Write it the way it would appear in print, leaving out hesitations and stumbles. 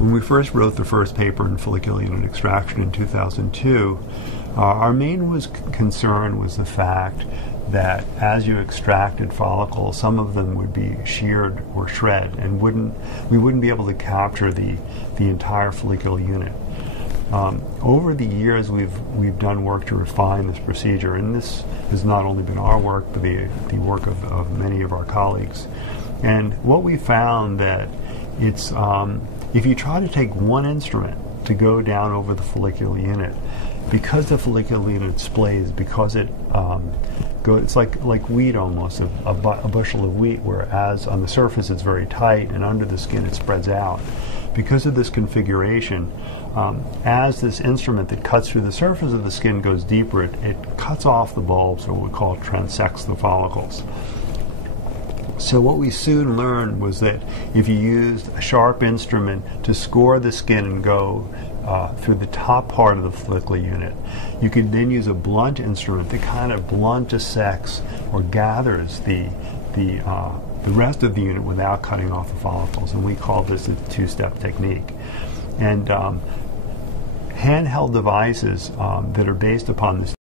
When we first wrote the first paper in follicular unit extraction in 2002, our main concern was the fact that as you extracted follicles, some of them would be sheared or shred, and we wouldn't be able to capture the entire follicular unit. Over the years, we've done work to refine this procedure, and this has not only been our work, but the work of many of our colleagues. And what we found that it's if you try to take one instrument to go down over the follicular unit, because the follicular unit splays, because it's like wheat almost, a bushel of wheat, whereas on the surface it's very tight and under the skin it spreads out. Because of this configuration, as this instrument that cuts through the surface of the skin goes deeper, it cuts off the bulbs, or what we call transects the follicles. So what we soon learned was that if you used a sharp instrument to score the skin and go through the top part of the follicular unit, you could then use a blunt instrument that kind of blunt dissects or gathers the rest of the unit without cutting off the follicles, and we call this a two-step technique. And handheld devices that are based upon this